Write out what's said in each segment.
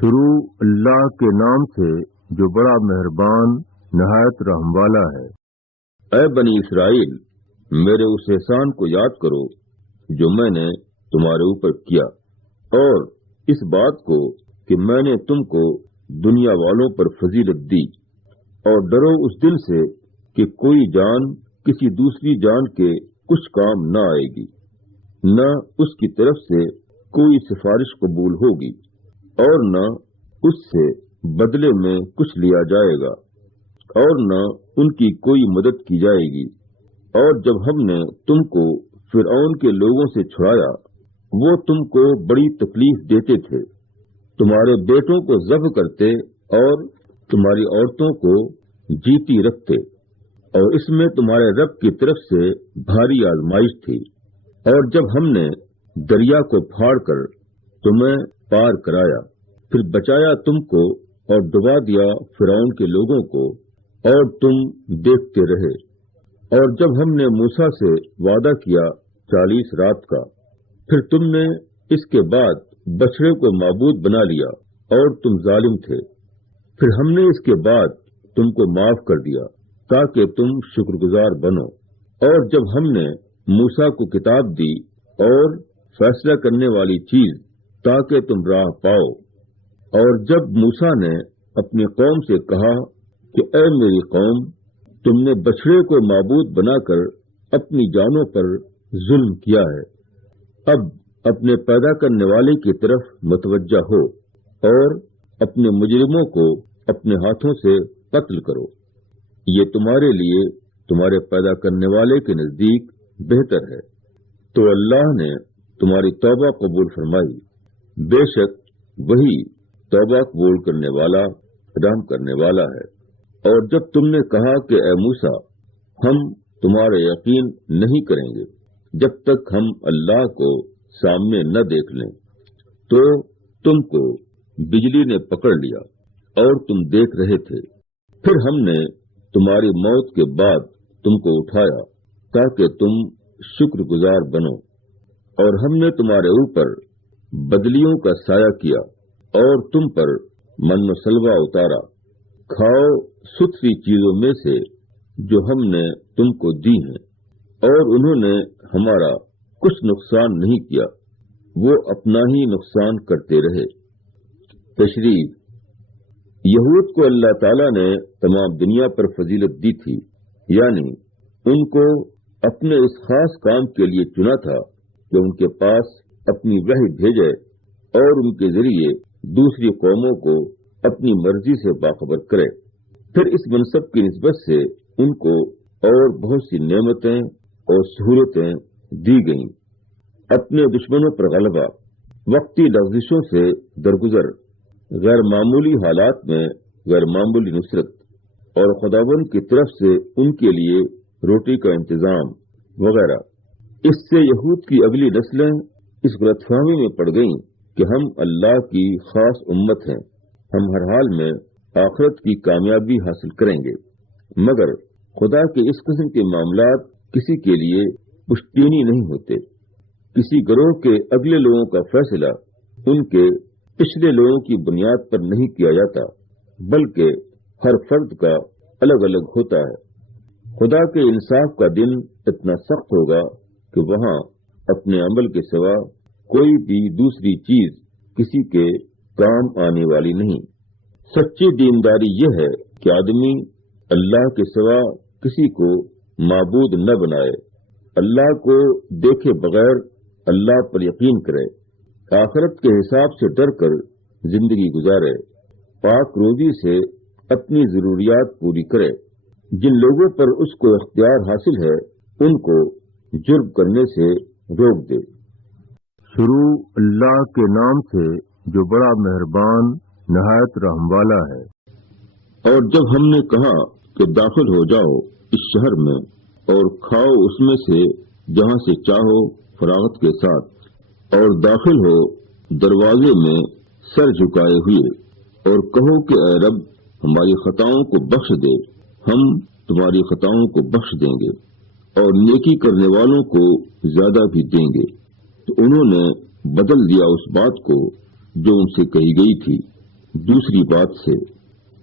شروع اللہ کے نام سے جو بڑا مہربان نہایت رحم والا ہے۔ اے بنی اسرائیل، میرے اس احسان کو یاد کرو جو میں نے تمہارے اوپر کیا، اور اس بات کو کہ میں نے تم کو دنیا والوں پر فضیلت دی، اور ڈرو اس دن سے کہ کوئی جان کسی دوسری جان کے کچھ کام نہ آئے گی، نہ اس کی طرف سے کوئی سفارش قبول ہوگی، اور نہ اس سے بدلے میں کچھ لیا جائے گا، اور نہ ان کی کوئی مدد کی جائے گی۔ اور جب ہم نے تم کو فرعون کے لوگوں سے چھڑایا، وہ تم کو بڑی تکلیف دیتے تھے، تمہارے بیٹوں کو ذبح کرتے اور تمہاری عورتوں کو جیتی رکھتے، اور اس میں تمہارے رب کی طرف سے بھاری آزمائش تھی۔ اور جب ہم نے دریا کو پھاڑ کر تمہیں پار کرایا، پھر بچایا تم کو اور ڈبا دیا فرعون کے لوگوں کو، اور تم دیکھتے رہے۔ اور جب ہم نے موسیٰ سے وعدہ کیا 40 رات کا، پھر تم نے اس کے بعد بچڑے کو معبود بنا لیا اور تم ظالم تھے، پھر ہم نے اس کے بعد تم کو معاف کر دیا تاکہ تم شکر گزار بنو۔ اور جب ہم نے موسیٰ کو کتاب دی اور فیصلہ کرنے والی چیز تاکہ تم راہ پاؤ، اور جب موسیٰ نے اپنی قوم سے کہا کہ اے میری قوم، تم نے بچڑے کو معبود بنا کر اپنی جانوں پر ظلم کیا ہے، اب اپنے پیدا کرنے والے کی طرف متوجہ ہو اور اپنے مجرموں کو اپنے ہاتھوں سے قتل کرو، یہ تمہارے لیے تمہارے پیدا کرنے والے کے نزدیک بہتر ہے۔ تو اللہ نے تمہاری توبہ قبول فرمائی، بے شک وہی توبہ قبول کرنے والا رحم کرنے والا ہے۔ اور جب تم نے کہا کہ اے موسیٰ، ہم تمہارا یقین نہیں کریں گے جب تک ہم اللہ کو سامنے نہ دیکھ لیں، تو تم کو بجلی نے پکڑ لیا اور تم دیکھ رہے تھے، پھر ہم نے تمہاری موت کے بعد تم کو اٹھایا تاکہ تم شکر گزار بنو، اور ہم نے تمہارے اوپر بدلیوں کا سایہ کیا اور تم پر من و سلوہ اتارا، کھاؤ ستھری چیزوں میں سے جو ہم نے تم کو دی ہیں، اور انہوں نے ہمارا کچھ نقصان نہیں کیا، وہ اپنا ہی نقصان کرتے رہے۔ تشریح: یہود کو اللہ تعالیٰ نے تمام دنیا پر فضیلت دی تھی، یعنی ان کو اپنے اس خاص کام کے لیے چنا تھا کہ ان کے پاس اپنی وحی بھیجے اور ان کے ذریعے دوسری قوموں کو اپنی مرضی سے باخبر کرے۔ پھر اس منصب کی نسبت سے ان کو اور بہت سی نعمتیں اور سہولتیں دی گئیں، اپنے دشمنوں پر غلبہ، وقتی لغزشوں سے درگزر، غیر معمولی حالات میں غیر معمولی نصرت، اور خداوند کی طرف سے ان کے لیے روٹی کا انتظام وغیرہ۔ اس سے یہود کی اگلی نسلیں اس غلط فہمی میں پڑ گئیں کہ ہم اللہ کی خاص امت ہیں، ہم ہر حال میں آخرت کی کامیابی حاصل کریں گے۔ مگر خدا کے اس قسم کے معاملات کسی کے لیے پشتینی نہیں ہوتے۔ کسی گروہ کے اگلے لوگوں کا فیصلہ ان کے پچھلے لوگوں کی بنیاد پر نہیں کیا جاتا، بلکہ ہر فرد کا الگ الگ ہوتا ہے۔ خدا کے انصاف کا دن اتنا سخت ہوگا کہ وہاں اپنے عمل کے سوا کوئی بھی دوسری چیز کسی کے کام آنے والی نہیں۔ سچی دینداری یہ ہے کہ آدمی اللہ کے سوا کسی کو معبود نہ بنائے، اللہ کو دیکھے بغیر اللہ پر یقین کرے، آخرت کے حساب سے ڈر کر زندگی گزارے، پاک روزی سے اپنی ضروریات پوری کرے۔ جن لوگوں پر اس کو اختیار حاصل ہے ان کو جرم کرنے سے روک دے۔ شروع اللہ کے نام سے جو بڑا مہربان نہایت رحم والا ہے۔ اور جب ہم نے کہا کہ داخل ہو جاؤ اس شہر میں اور کھاؤ اس میں سے جہاں سے چاہو فراغت کے ساتھ، اور داخل ہو دروازے میں سر جھکائے ہوئے، اور کہو کہ اے رب ہماری خطاؤں کو بخش دے، ہم تمہاری خطاؤں کو بخش دیں گے اور نیکی کرنے والوں کو زیادہ بھی دیں گے۔ تو انہوں نے بدل دیا اس بات کو جو ان سے کہی گئی تھی، دوسری بات سے۔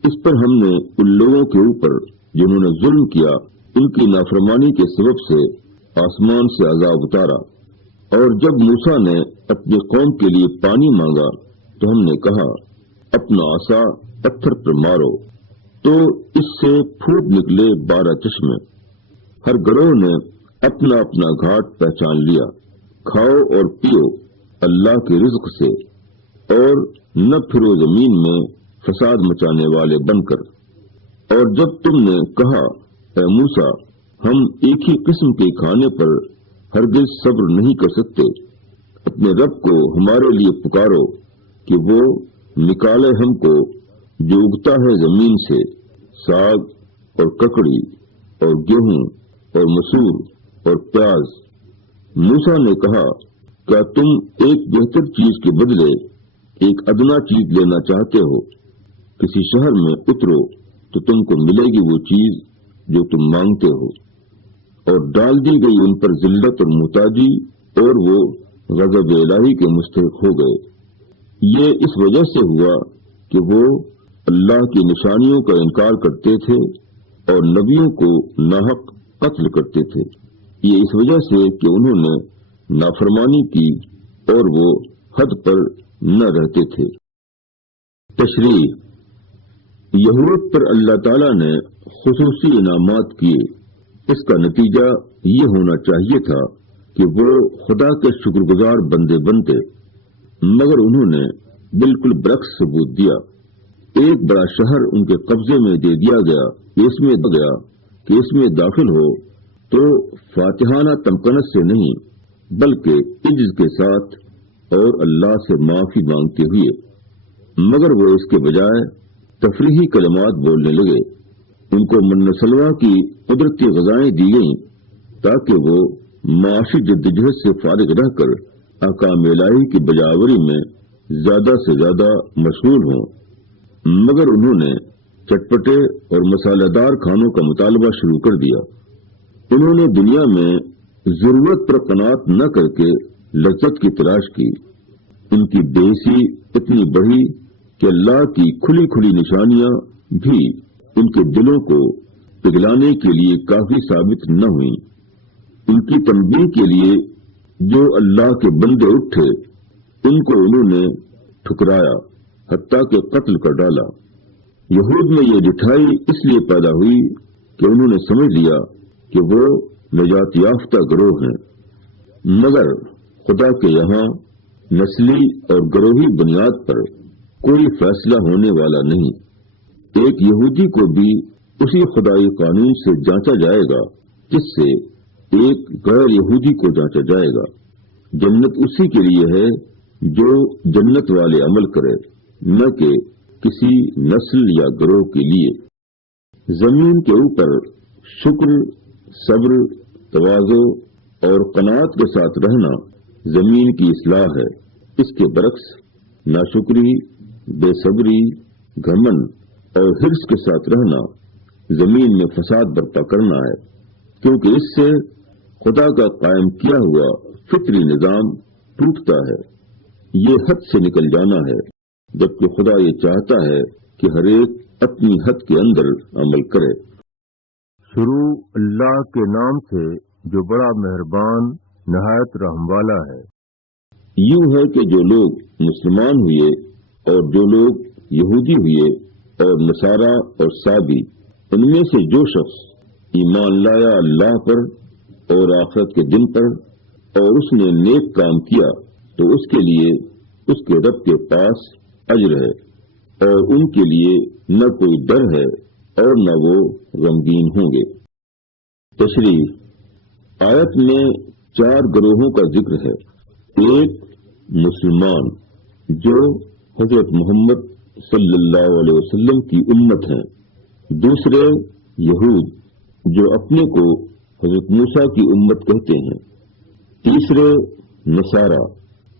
اس پر ہم نے ان لوگوں کے اوپر جنہوں نے ظلم کیا ان کی نافرمانی کے سبب سے آسمان سے عذاب اتارا۔ اور جب موسیٰ نے اپنی قوم کے لیے پانی مانگا تو ہم نے کہا اپنا عصا پتھر پر مارو، تو اس سے پھوٹ نکلے 12 چشمے۔ ہر گروہ نے اپنا اپنا گھاٹ پہچان لیا۔ کھاؤ اور پیو اللہ کے رزق سے، اور نہ پھرو زمین میں فساد مچانے والے بن کر۔ اور جب تم نے کہا اے موسیٰ ہم ایک ہی قسم کے کھانے پر ہرگز صبر نہیں کر سکتے، اپنے رب کو ہمارے لیے پکارو کہ وہ نکالے ہم کو جو اگتا ہے زمین سے، ساگ اور ککڑی اور گیہوں اور مسور اور پیاز۔ موسیٰ نے کہا کیا تم ایک بہتر چیز کے بدلے ایک ادنا چیز لینا چاہتے ہو؟ کسی شہر میں اترو تو تم کو ملے گی وہ چیز جو تم مانگتے ہو۔ اور ڈال دی گئی ان پر ذلت اور محتاجی، اور وہ غضب الہی کے مستحق ہو گئے۔ یہ اس وجہ سے ہوا کہ وہ اللہ کی نشانیوں کا انکار کرتے تھے اور نبیوں کو ناحق قتل کرتے تھے۔ یہ اس وجہ سے کہ انہوں نے نافرمانی کی اور وہ حد پر نہ رہتے تھے۔ تشریح: یہود پر اللہ تعالیٰ نے خصوصی انعامات کیے۔ اس کا نتیجہ یہ ہونا چاہیے تھا کہ وہ خدا کے شکر گزار بندے بنتے، مگر انہوں نے بالکل برعکس ثبوت دیا۔ ایک بڑا شہر ان کے قبضے میں دے دیا گیا کہ اس میں داخل ہو تو فاتحانہ تمکنت سے نہیں بلکہ عجز کے ساتھ اور اللہ سے معافی مانگتے ہوئے، مگر وہ اس کے بجائے تفریحی کلمات بولنے لگے۔ ان کو من سلوہ کی قدرتی غذائیں دی گئیں تاکہ وہ معاشی جدوجہد سے فارغ رہ کر احکام الہی کی بجاوری میں زیادہ سے زیادہ مشغول ہوں، مگر انہوں نے چٹپٹے اور مسالہ دار کھانوں کا مطالبہ شروع کر دیا۔ انہوں نے دنیا میں ضرورت پر قناعت نہ کر کے لذت کی تلاش کی۔ ان کی بےحسی اتنی بڑھی کہ اللہ کی کھلی کھلی نشانیاں بھی ان کے دلوں کو پگھلانے کے لیے کافی ثابت نہ ہوئیں۔ ان کی تنبیہ کے لیے جو اللہ کے بندے اٹھے ان کو انہوں نے ٹھکرایا، حتیٰ کہ قتل کر ڈالا۔ یہود میں یہ ڈٹھائی اس لیے پیدا ہوئی کہ انہوں نے سمجھ لیا کہ وہ نجات یافتہ گروہ ہیں، مگر خدا کے یہاں نسلی اور گروہی بنیاد پر کوئی فیصلہ ہونے والا نہیں۔ ایک یہودی کو بھی اسی خدائی قانون سے جانچا جائے گا جس سے ایک غیر یہودی کو جانچا جائے گا۔ جنت اسی کے لیے ہے جو جنت والے عمل کرے، نہ کہ کسی نسل یا گروہ کے لیے۔ زمین کے اوپر شکر، صبر، تواضع اور قناعت کے ساتھ رہنا زمین کی اصلاح ہے۔ اس کے برعکس ناشکری، بے صبری، گھمنڈ اور حرص کے ساتھ رہنا زمین میں فساد برپا کرنا ہے، کیونکہ اس سے خدا کا قائم کیا ہوا فطری نظام ٹوٹتا ہے۔ یہ حد سے نکل جانا ہے، جبکہ خدا یہ چاہتا ہے کہ ہر ایک اپنی حد کے اندر عمل کرے۔ شروع اللہ کے نام سے جو بڑا مہربان نہایت رحم والا ہے۔ یوں ہے کہ جو لوگ مسلمان ہوئے اور جو لوگ یہودی ہوئے اور نصارہ اور سابی، ان میں سے جو شخص ایمان لایا اللہ پر اور آخرت کے دن پر اور اس نے نیک کام کیا تو اس کے لیے اس کے رب کے پاس اجر ہے، اور ان کے لیے نہ کوئی ڈر ہے اور نہ وہ غمگین ہوں گے۔ تشریح: آیت میں 4 گروہوں کا ذکر ہے۔ ایک مسلمان جو حضرت محمد صلی اللہ علیہ وسلم کی امت ہیں، دوسرے یہود جو اپنے کو حضرت موسیٰ کی امت کہتے ہیں، تیسرے نصارہ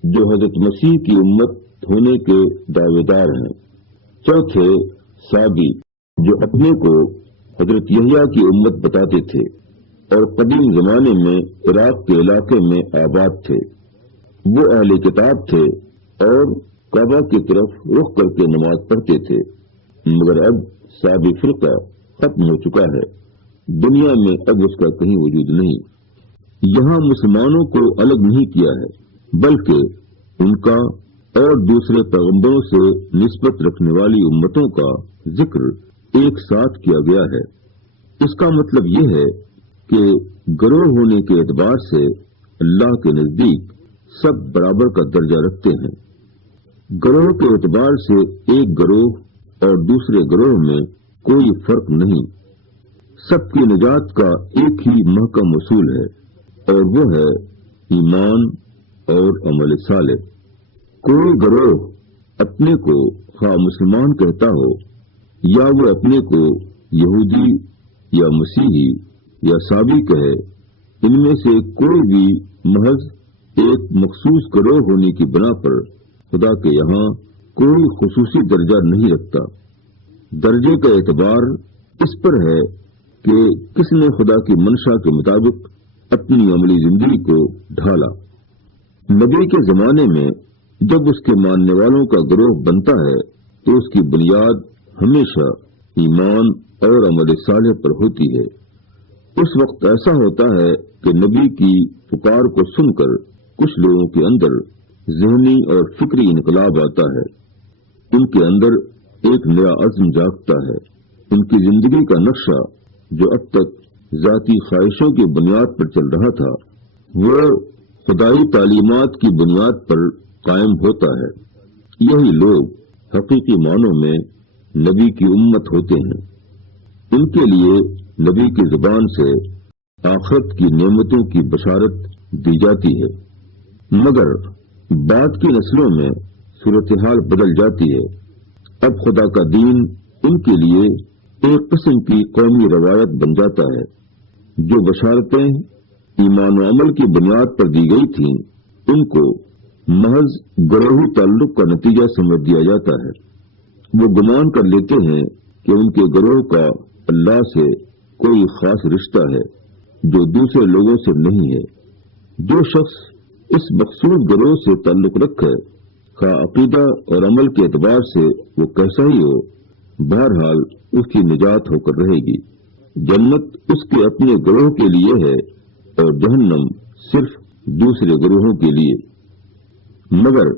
جو حضرت مسیح کی امت ہونے کے دعوے دار ہیں، چوتھے سابی جو اپنے کو حضرت یحییٰ کی امت بتاتے تھے اور قدیم زمانے میں عراق کے علاقے میں آباد تھے۔ وہ اہل کتاب تھے اور کعبہ کی طرف رخ کر کے نماز پڑھتے تھے، مگر اب سابی فرقہ ختم ہو چکا ہے، دنیا میں اب اس کا کہیں وجود نہیں۔ یہاں مسلمانوں کو الگ نہیں کیا ہے، بلکہ ان کا اور دوسرے پیغمبروں سے نسبت رکھنے والی امتوں کا ذکر ایک ساتھ کیا گیا ہے۔ اس کا مطلب یہ ہے کہ گروہ ہونے کے اعتبار سے اللہ کے نزدیک سب برابر کا درجہ رکھتے ہیں۔ گروہ کے اعتبار سے ایک گروہ اور دوسرے گروہ میں کوئی فرق نہیں، سب کی نجات کا ایک ہی محکم اصول ہے، اور وہ ہے ایمان اور عمل صالح۔ کوئی گروہ اپنے کو خواہ مسلمان کہتا ہو یا وہ اپنے کو یہودی یا مسیحی یا سابی کہے، ان میں سے کوئی بھی محض ایک مخصوص گروہ ہونے کی بنا پر خدا کے یہاں کوئی خصوصی درجہ نہیں رکھتا۔ درجے کا اعتبار اس پر ہے کہ کس نے خدا کی منشا کے مطابق اپنی عملی زندگی کو ڈھالا۔ نبی کے زمانے میں جب اس کے ماننے والوں کا گروہ بنتا ہے تو اس کی بنیاد ہمیشہ ایمان اور عمل صالح پر ہوتی ہے۔ اس وقت ایسا ہوتا ہے کہ نبی کی پکار کو سن کر کچھ لوگوں کے اندر ذہنی اور فکری انقلاب آتا ہے، ان کے اندر ایک نیا عزم جاگتا ہے، ان کی زندگی کا نقشہ جو اب تک ذاتی خواہشوں کی بنیاد پر چل رہا تھا وہ خدائی تعلیمات کی بنیاد پر قائم ہوتا ہے۔ یہی لوگ حقیقی معنوں میں نبی کی امت ہوتے ہیں۔ ان کے لیے نبی کی زبان سے آخرت کی نعمتوں کی بشارت دی جاتی ہے، مگر بعد کی نسلوں میں صورتحال بدل جاتی ہے۔ اب خدا کا دین ان کے لیے ایک قسم کی قومی روایت بن جاتا ہے۔ جو بشارتیں ایمان و عمل کی بنیاد پر دی گئی تھیں ان کو محض گروہی تعلق کا نتیجہ سمجھ دیا جاتا ہے۔ وہ گمان کر لیتے ہیں کہ ان کے گروہ کا اللہ سے کوئی خاص رشتہ ہے جو دوسرے لوگوں سے نہیں ہے۔ جو شخص اس مخصوص گروہ سے تعلق رکھے، خواہ عقیدہ اور عمل کے اعتبار سے وہ کیسا ہی ہو، بہرحال اس کی نجات ہو کر رہے گی۔ جنت اس کے اپنے گروہ کے لیے ہے اور جہنم صرف دوسرے گروہوں کے لیے۔ مگر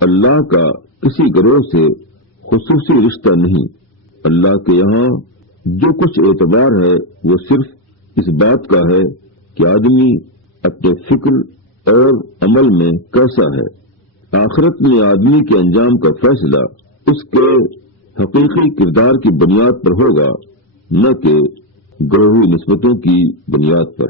اللہ کا کسی گروہ سے خصوصی رشتہ نہیں۔ اللہ کے یہاں جو کچھ اعتبار ہے وہ صرف اس بات کا ہے کہ آدمی اپنے فکر اور عمل میں کیسا ہے۔ آخرت میں آدمی کے انجام کا فیصلہ اس کے حقیقی کردار کی بنیاد پر ہوگا، نہ کہ گروہی نسبتوں کی بنیاد پر۔